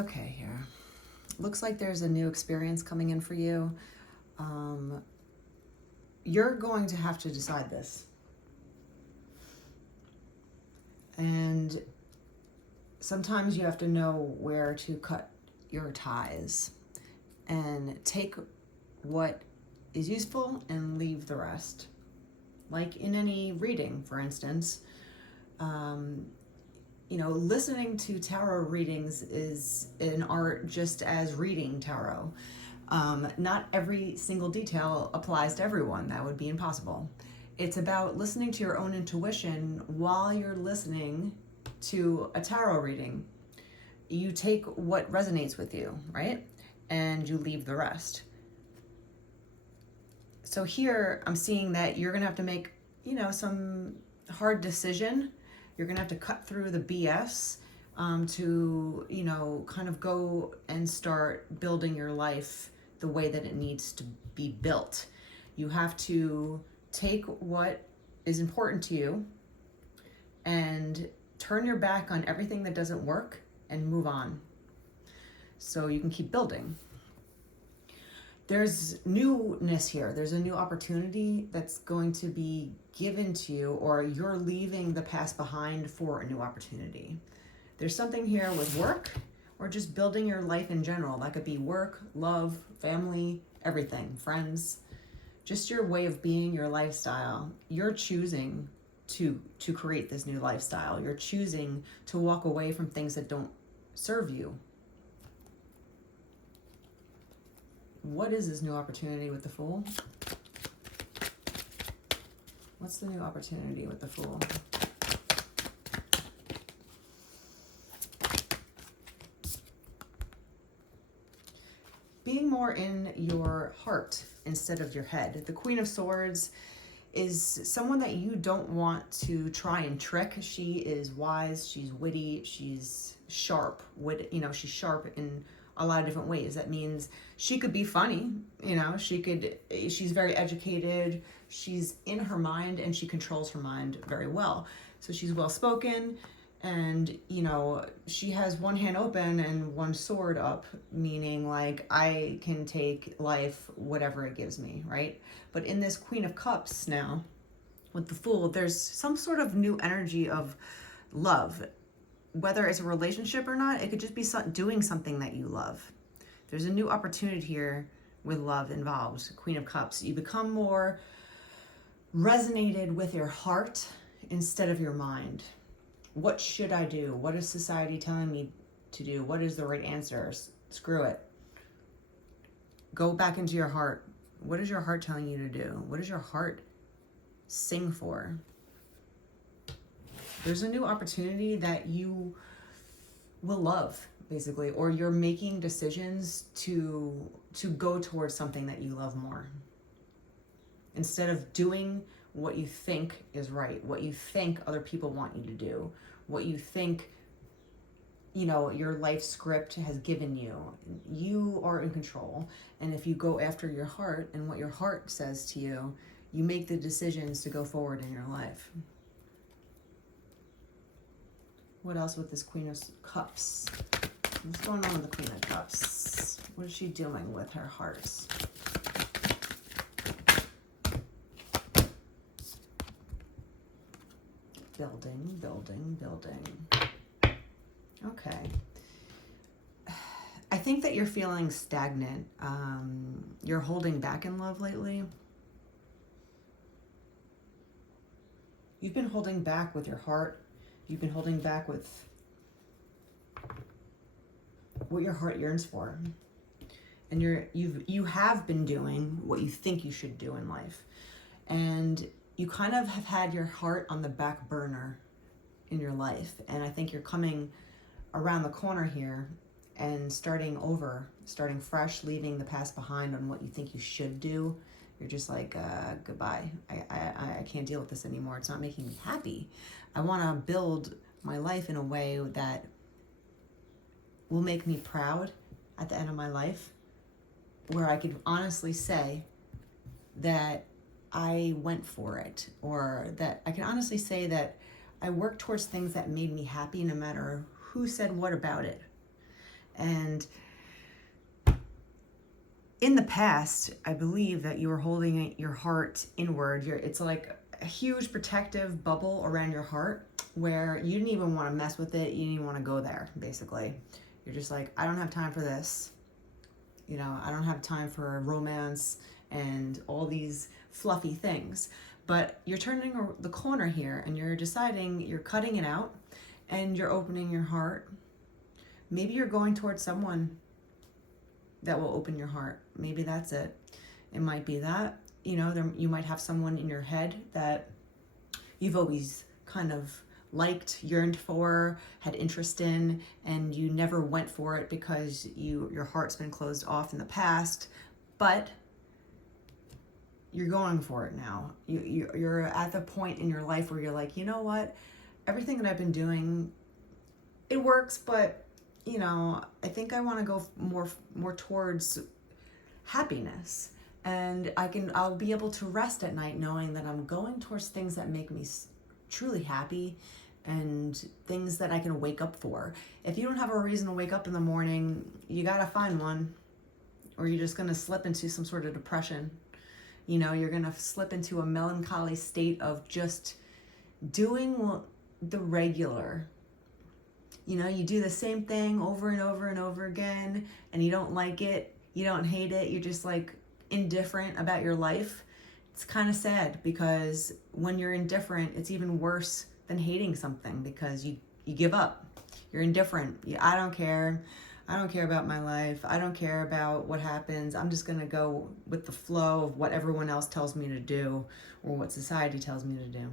Okay, here. Looks like there's a new experience coming in for you. You're going to have to decide this. And sometimes you have to know where to cut your ties and take what is useful and leave the rest. Like in any reading, for instance, listening to tarot readings is an art just as reading tarot. Not every single detail applies to everyone. That would be impossible. It's about listening to your own intuition while you're listening to a tarot reading. You take what resonates with you, right? And you leave the rest. So here I'm seeing that you're going to have to make, some hard decision. You're going to have to cut through the BS to, kind of go and start building your life the way that it needs to be built. You have to take what is important to you and turn your back on everything that doesn't work and move on so you can keep building. There's newness here. There's a new opportunity that's going to be given to you, or you're leaving the past behind for a new opportunity. There's something here with work or just building your life in general. That could be work, love, family, everything, friends, just your way of being, your lifestyle. You're choosing to create this new lifestyle. You're choosing to walk away from things that don't serve you. What is this new opportunity with the Fool? What's the new opportunity with the Fool? Being more in your heart instead of your head. The Queen of Swords is someone that you don't want to try and trick. She is wise, she's witty, she's sharp. She's sharp in a lot of different ways. That means she could be funny, she's very educated, she's in her mind, and she controls her mind very well. So she's well spoken, and she has one hand open and one sword up, meaning like I can take life whatever it gives me, right? But in this Queen of Cups now with the Fool, there's some sort of new energy of love. Whether it's a relationship or not, it could just be doing something that you love. There's a new opportunity here with love involved. Queen of Cups. You become more resonated with your heart instead of your mind. What should I do? What is society telling me to do? What is the right answer? Screw it. Go back into your heart. What is your heart telling you to do? What does your heart sing for? There's a new opportunity that you will love, basically, or you're making decisions to go towards something that you love more. Instead of doing what you think is right, what you think other people want you to do, what you think, your life script has given you. You are in control. And if you go after your heart and what your heart says to you, you make the decisions to go forward in your life. What else with this Queen of Cups? What's going on with the Queen of Cups? What is she doing with her heart? Building, building, building. Okay. I think that you're feeling stagnant. You're holding back in love lately. You've been holding back with your heart. You've been holding back with what your heart yearns for. And you have been doing what you think you should do in life. And you kind of have had your heart on the back burner in your life. And I think you're coming around the corner here and starting over, starting fresh, leaving the past behind on what you think you should do. You're just like, goodbye. I can't deal with this anymore. It's not making me happy. I want to build my life in a way that will make me proud at the end of my life, where I could honestly say that I went for it, or that I can honestly say that I worked towards things that made me happy no matter who said what about it. And in the past, I believe that you were holding your heart inward. It's like a huge protective bubble around your heart where you didn't even want to mess with it. You didn't even want to go there, basically. You're just like, I don't have time for this. You know, I don't have time for romance and all these fluffy things. But you're turning the corner here and you're deciding, you're cutting it out and you're opening your heart. Maybe you're going towards someone that will open your heart. Maybe that's it. It might be that, you know, you might have someone in your head that you've always kind of liked, yearned for, had interest in, and you never went for it because your heart's been closed off in the past, but you're going for it now. You're at the point in your life where you're like, you know what, everything that I've been doing, it works, but you know, I think I want to go more towards happiness, and I'll be able to rest at night knowing that I'm going towards things that make me truly happy and things that I can wake up for. If you don't have a reason to wake up in the morning, you gotta find one, or you're just gonna slip into some sort of depression. You know, you're gonna slip into a melancholy state of just doing the regular. You know, you do the same thing over and over and over again, and you don't like it, you don't hate it, you're just like indifferent about your life. It's kind of sad, because when you're indifferent, it's even worse than hating something, because you give up. You're indifferent. I don't care. I don't care about my life. I don't care about what happens. I'm just going to go with the flow of what everyone else tells me to do, or what society tells me to do.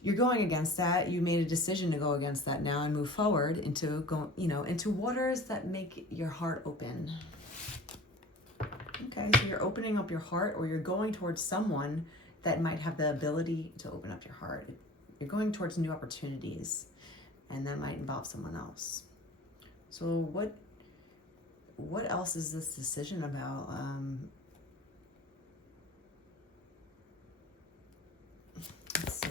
You're going against that. You made a decision to go against that now and move forward into waters that make your heart open. Okay, so you're opening up your heart, or you're going towards someone that might have the ability to open up your heart. You're going towards new opportunities, and that might involve someone else. So what else is this decision about? Let's see.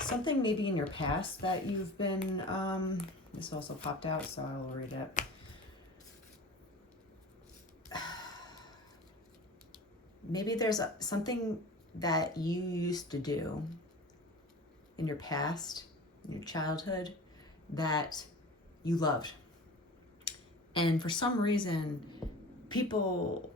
Something maybe in your past that you've been, this also popped out, so I will read it. Maybe there's something that you used to do in your past, in your childhood, that you loved. And for some reason, people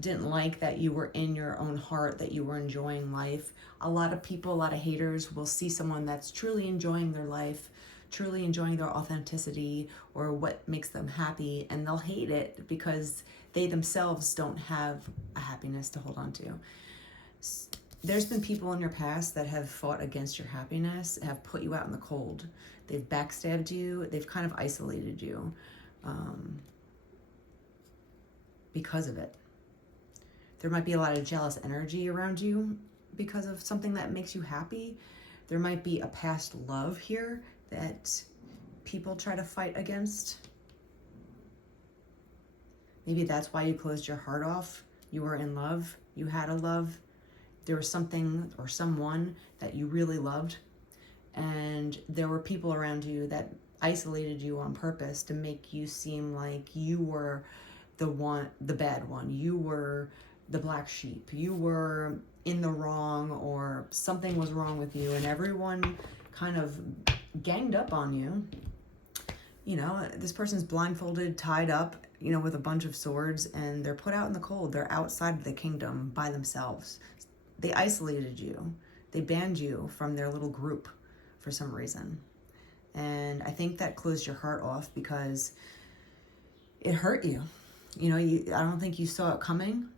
didn't like that you were in your own heart, that you were enjoying life. A lot of people, a lot of haters will see someone that's truly enjoying their life, truly enjoying their authenticity or what makes them happy, and they'll hate it because they themselves don't have a happiness to hold on to. There's been people in your past that have fought against your happiness, have put you out in the cold. They've backstabbed you. They've kind of isolated you because of it. There might be a lot of jealous energy around you because of something that makes you happy. There might be a past love here that people try to fight against. Maybe that's why you closed your heart off. You were in love. You had a love. There was something or someone that you really loved. And there were people around you that isolated you on purpose to make you seem like you were the bad one. You were the black sheep. You were in the wrong, or something was wrong with you, and everyone kind of ganged up on you. You know, this person's blindfolded, tied up, with a bunch of swords, and they're put out in the cold. They're outside of the kingdom by themselves. They isolated you. They banned you from their little group for some reason. And I think that closed your heart off because it hurt you. I don't think you saw it coming.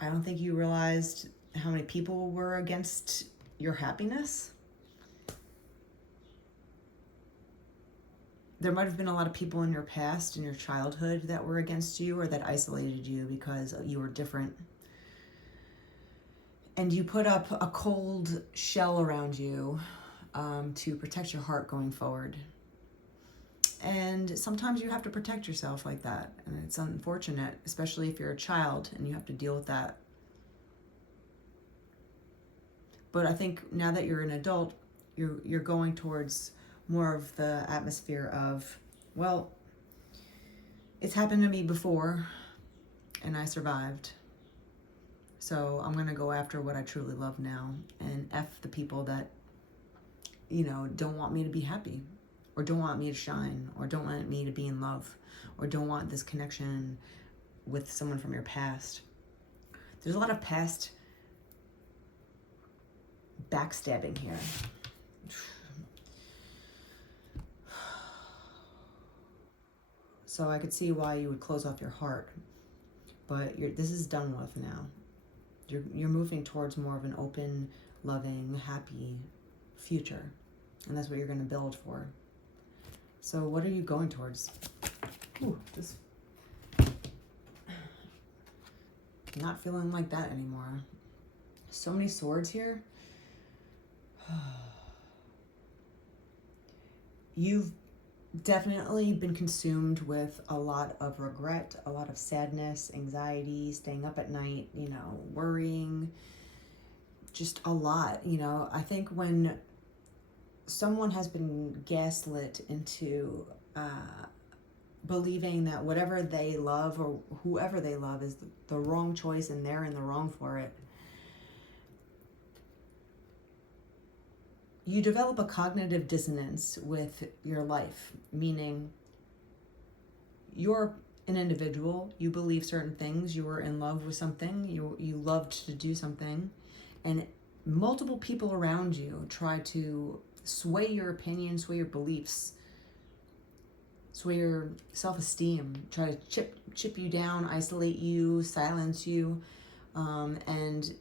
I don't think you realized how many people were against your happiness. There might have been a lot of people in your past, in your childhood, that were against you or that isolated you because you were different. And you put up a cold shell around you to protect your heart going forward. And sometimes you have to protect yourself like that. And it's unfortunate, especially if you're a child and you have to deal with that. But I think now that you're an adult, you're going towards more of the atmosphere of, well, it's happened to me before and I survived. So I'm going to go after what I truly love now and F the people that, don't want me to be happy, or don't want me to shine, or don't want me to be in love, or don't want this connection with someone from your past. There's a lot of past backstabbing here. So I could see why you would close off your heart, but this is done with now. You're moving towards more of an open, loving, happy future, and that's what you're going to build for. So what are you going towards? Ooh, not feeling like that anymore. So many swords here. You've definitely been consumed with a lot of regret, a lot of sadness, anxiety, staying up at night, worrying, just a lot. I think when someone has been gaslit into believing that whatever they love or whoever they love is the wrong choice and they're in the wrong for it, you develop a cognitive dissonance with your life, meaning you're an individual, you believe certain things, you were in love with something, you loved to do something, and multiple people around you try to sway your opinion, sway your beliefs, sway your self-esteem, try to chip you down, isolate you, silence you, and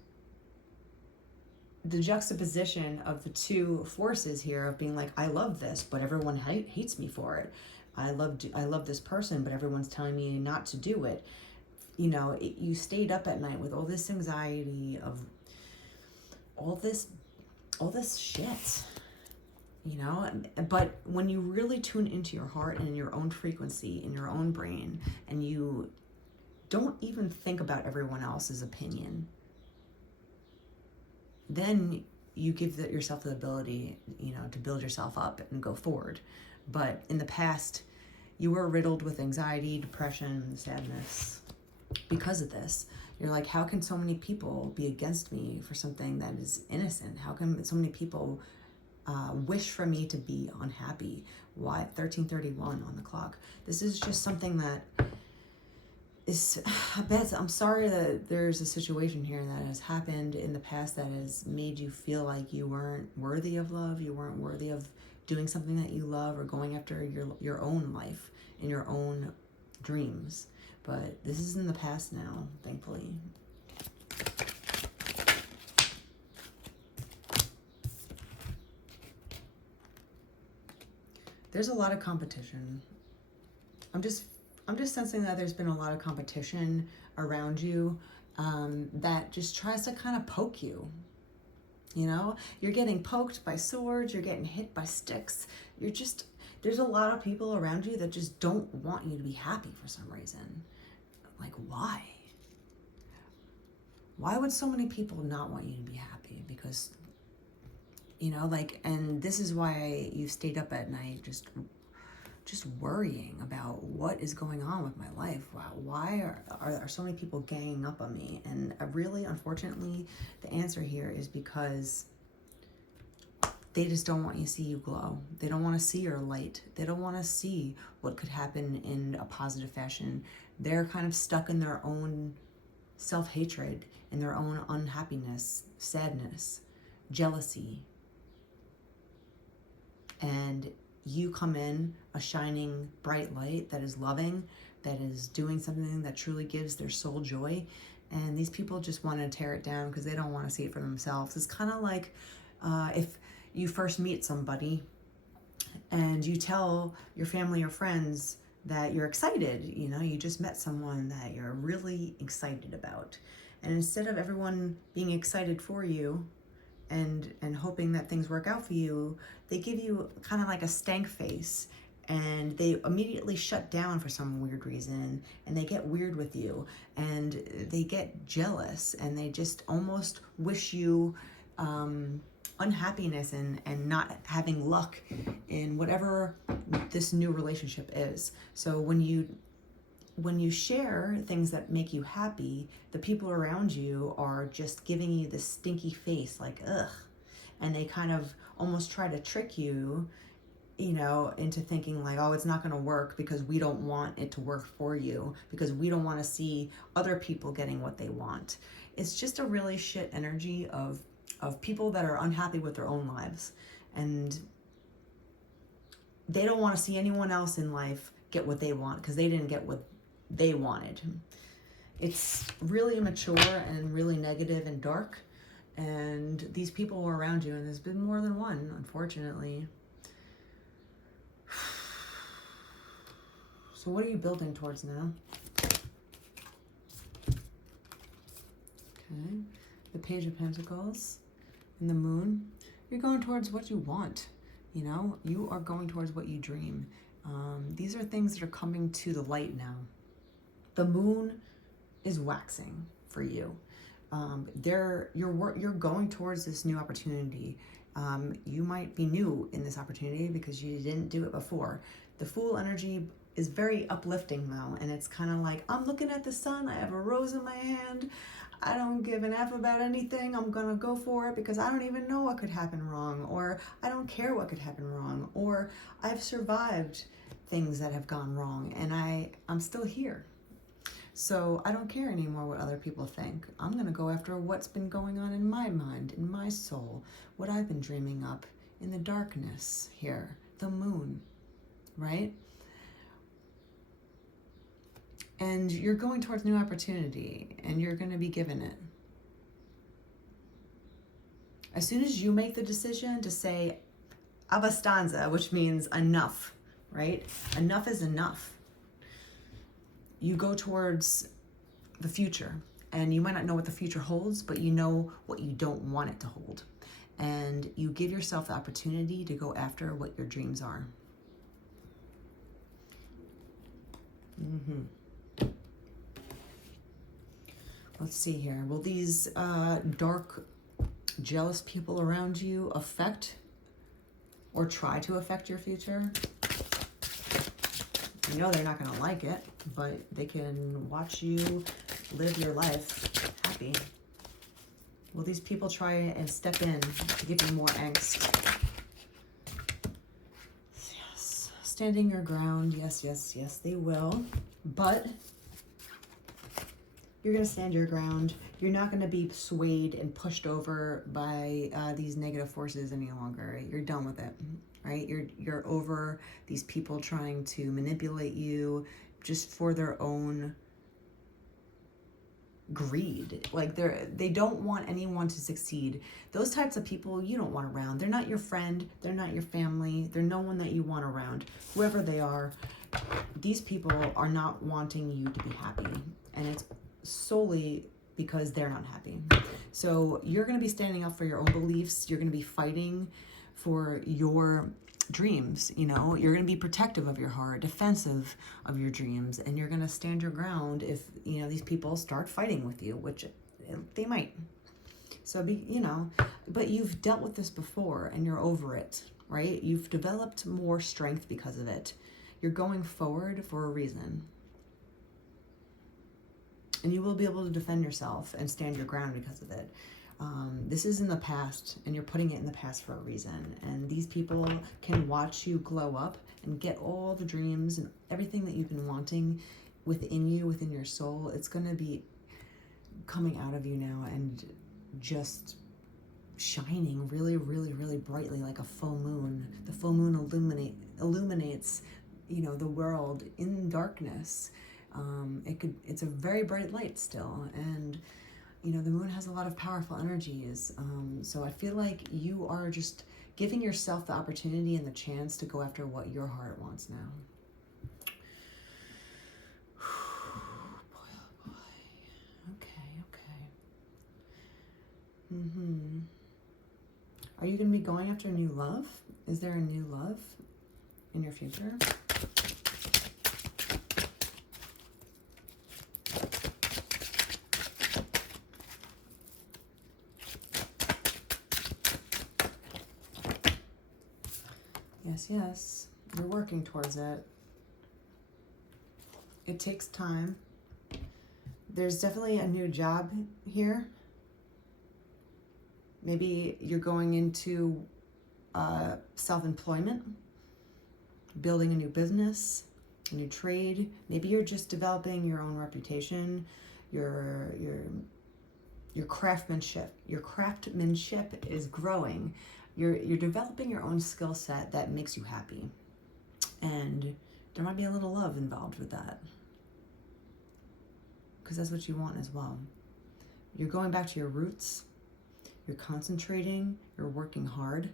the juxtaposition of the two forces here of being like, I love this, but everyone hates me for it. I love this person, but everyone's telling me not to do it. You stayed up at night with all this anxiety of all this shit. But when you really tune into your heart and your own frequency in your own brain, and you don't even think about everyone else's opinion, then you give yourself the ability, to build yourself up and go forward. But in the past, you were riddled with anxiety, depression, sadness because of this. You're like, how can so many people be against me for something that is innocent? How can so many people wish for me to be unhappy? Why 1331 on the clock? This is just something that is bad. I'm sorry that there's a situation here that has happened in the past that has made you feel like you weren't worthy of love, you weren't worthy of doing something that you love or going after your own life and your own dreams. But this is in the past now, thankfully. There's a lot of competition. I'm just sensing that there's been a lot of competition around you that just tries to kind of poke you. You're getting poked by swords, you're getting hit by sticks. There's a lot of people around you that just don't want you to be happy for some reason. Like, why? Why would so many people not want you to be happy? Because, and this is why you stayed up at night just worrying about what is going on with my life. Why are so many people ganging up on me? And really, unfortunately, the answer here is because they just don't want you to see you glow. They don't want to see your light. They don't want to see what could happen in a positive fashion. They're kind of stuck in their own self-hatred, in their own unhappiness, sadness, jealousy. And you come in a shining bright light that is loving, that is doing something that truly gives their soul joy, and these people just want to tear it down because they don't want to see it for themselves. It's kind of like if you first meet somebody and you tell your family or friends that you're excited, you just met someone that you're really excited about, and instead of everyone being excited for you and hoping that things work out for you, they give you kind of like a stank face and they immediately shut down for some weird reason, and they get weird with you, and they get jealous, and they just almost wish you unhappiness and not having luck in whatever this new relationship is. So when you share things that make you happy, the people around you are just giving you this stinky face, like, ugh. And they kind of almost try to trick you, into thinking like, oh, it's not going to work because we don't want it to work for you, because we don't want to see other people getting what they want. It's just a really shit energy of people that are unhappy with their own lives, and they don't want to see anyone else in life get what they want because they didn't get what they wanted. It's really immature and really negative and dark, and these people are around you, and there's been more than one, unfortunately. So what are you building towards now? Okay, the Page of Pentacles and the Moon. You're going towards what you want. You are going towards what you dream. These are things that are coming to the light now. The Moon is waxing for you. You're going towards this new opportunity. You might be new in this opportunity because you didn't do it before. The Fool energy is very uplifting though, and it's kind of like, I'm looking at the sun, I have a rose in my hand, I don't give an F about anything, I'm gonna go for it because I don't even know what could happen wrong, or I don't care what could happen wrong, or I've survived things that have gone wrong, and I'm still here. So I don't care anymore what other people think. I'm gonna go after what's been going on in my mind, in my soul, what I've been dreaming up in the darkness here, the Moon, right? And you're going towards new opportunity, and you're going to be given it. As soon as you make the decision to say abbastanza, which means enough, right? Enough is enough. You go towards the future, and you might not know what the future holds, but you know what you don't want it to hold. And you give yourself the opportunity to go after what your dreams are. Let's see here. Will these dark, jealous people around you affect or try to affect your future? You know they're not going to like it, but they can watch you live your life happy. Will these people try and step in to give you more angst? Yes. Standing your ground. Yes, yes, yes, they will. But you're going to stand your ground. You're not going to be swayed and pushed over by these negative forces any longer. You're done with it, right? You're over these people trying to manipulate you just for their own greed. Like they don't want anyone to succeed. Those types of people you don't want around. They're not your friend. They're not your family. They're no one that you want around. Whoever they are, these people are not wanting you to be happy. And it's solely because they're not happy. So you're going to be standing up for your own beliefs. You're going to be fighting for your dreams. You're going to be protective of your heart, defensive of your dreams, and you're going to stand your ground if these people start fighting with you, which they might. So but you've dealt with this before and you're over it, right? You've developed more strength because of it. You're going forward for a reason. And you will be able to defend yourself and stand your ground because of it. This is in the past, and you're putting it in the past for a reason. And these people can watch you glow up and get all the dreams and everything that you've been wanting within you, within your soul. It's going to be coming out of you now and just shining really, really, really brightly like a full moon. The full moon illuminates, the world in darkness. It's a very bright light still, and the moon has a lot of powerful energies. So I feel like you are just giving yourself the opportunity and the chance to go after what your heart wants now. Boy, oh boy. Okay. Are you going to be going after a new love? Is there a new love in your future? Yes, yes, you're working towards it. It takes time. There's definitely a new job here. Maybe you're going into self-employment, building a new business, a new trade. Maybe you're just developing your own reputation, your craftsmanship. Your craftsmanship is growing. You're developing your own skill set that makes you happy. And there might be a little love involved with that, because that's what you want as well. You're going back to your roots. You're concentrating. You're working hard.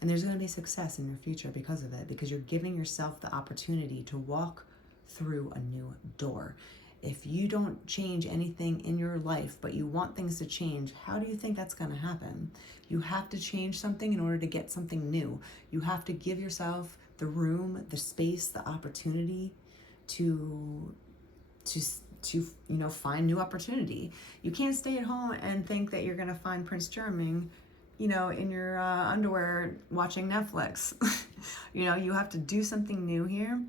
And there's going to be success in your future because of it, because you're giving yourself the opportunity to walk through a new door. If you don't change anything in your life, but you want things to change, how do you think that's going to happen? You have to change something in order to get something new. You have to give yourself the room, the space, the opportunity to find new opportunity. You can't stay at home and think that you're going to find Prince Charming, in your underwear watching Netflix. You have to do something new here.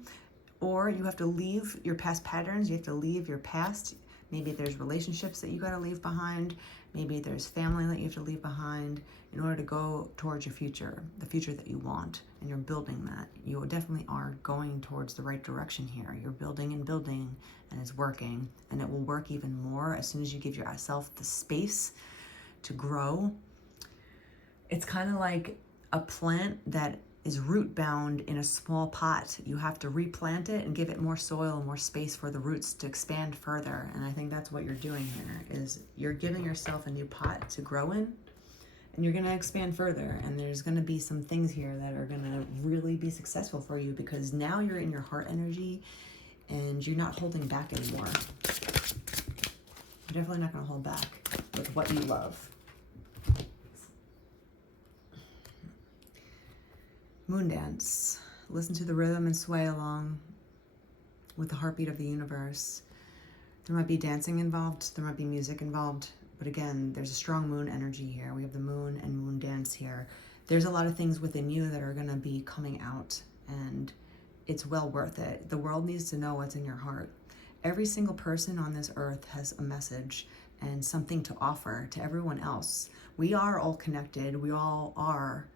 Or you have to leave your past patterns. You have to leave your past. Maybe there's relationships that you got to leave behind. Maybe there's family that you have to leave behind in order to go towards your future, the future that you want. And you're building that. You definitely are going towards the right direction here. You're building and building, and it's working. And it will work even more as soon as you give yourself the space to grow. It's kind of like a plant that is root bound in a small pot. You have to replant it and give it more soil and more space for the roots to expand further. And I think that's what you're doing here, is you're giving yourself a new pot to grow in, and you're going to expand further. And there's going to be some things here that are going to really be successful for you, because now you're in your heart energy and you're not holding back anymore. You're definitely not going to hold back with what you love. Moon dance. Listen to the rhythm and sway along with the heartbeat of the universe. There might be dancing involved, there might be music involved, but again, there's a strong moon energy here. We have the moon and moon dance here. There's a lot of things within you that are going to be coming out, and it's well worth it. The world needs to know what's in your heart. Every single person on this earth has a message and something to offer to everyone else. We are all connected. We all are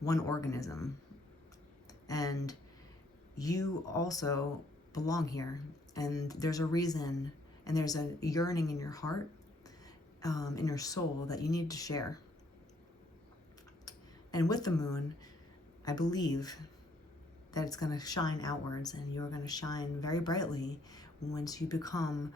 one organism, and you also belong here, and there's a reason, and there's a yearning in your heart, in your soul, that you need to share. And with the moon, I believe that it's going to shine outwards, and you're going to shine very brightly once you become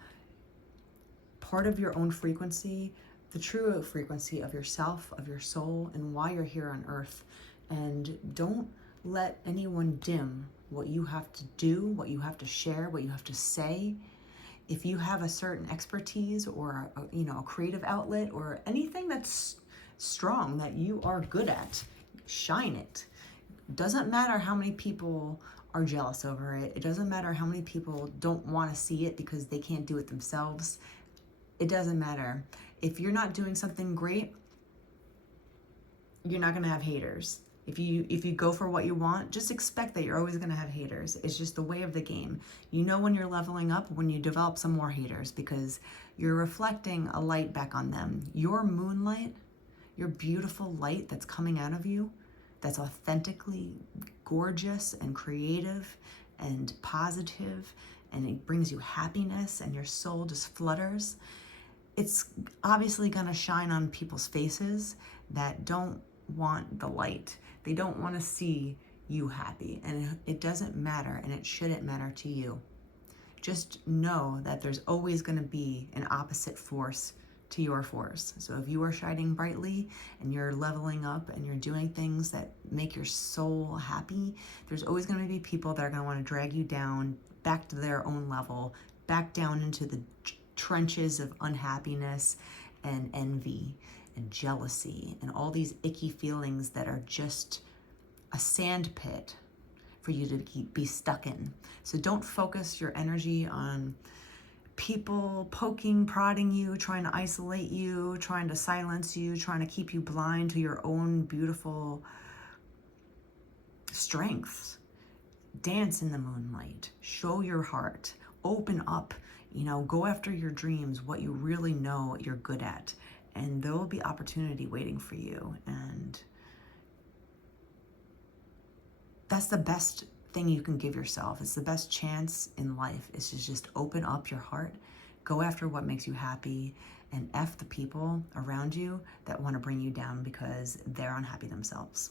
part of your own frequency, the true frequency of yourself, of your soul, and why you're here on earth. And don't let anyone dim what you have to do, what you have to share, what you have to say. If you have a certain expertise or a creative outlet or anything that's strong that you are good at, shine it. Doesn't matter how many people are jealous over it. It doesn't matter how many people don't want to see it because they can't do it themselves. It doesn't matter. If you're not doing something great, you're not going to have haters. If you go for what you want, just expect that you're always going to have haters. It's just the way of the game. You know when you're leveling up when you develop some more haters, because you're reflecting a light back on them. Your moonlight, your beautiful light that's coming out of you, that's authentically gorgeous and creative and positive, and it brings you happiness and your soul just flutters. It's obviously going to shine on people's faces that don't want the light. They don't want to see you happy, and it doesn't matter, and it shouldn't matter to you. Just know that there's always going to be an opposite force to your force. So if you are shining brightly and you're leveling up and you're doing things that make your soul happy, there's always going to be people that are going to want to drag you down back to their own level, back down into the trenches of unhappiness and envy and jealousy and all these icky feelings that are just a sand pit for you to be stuck in. So don't focus your energy on people poking, prodding you, trying to isolate you, trying to silence you, trying to keep you blind to your own beautiful strengths. Dance in the moonlight, show your heart, open up, go after your dreams, what you really know you're good at, and there will be opportunity waiting for you. And that's the best thing you can give yourself. It's the best chance in life, is to just open up your heart, go after what makes you happy, and F the people around you that want to bring you down because they're unhappy themselves.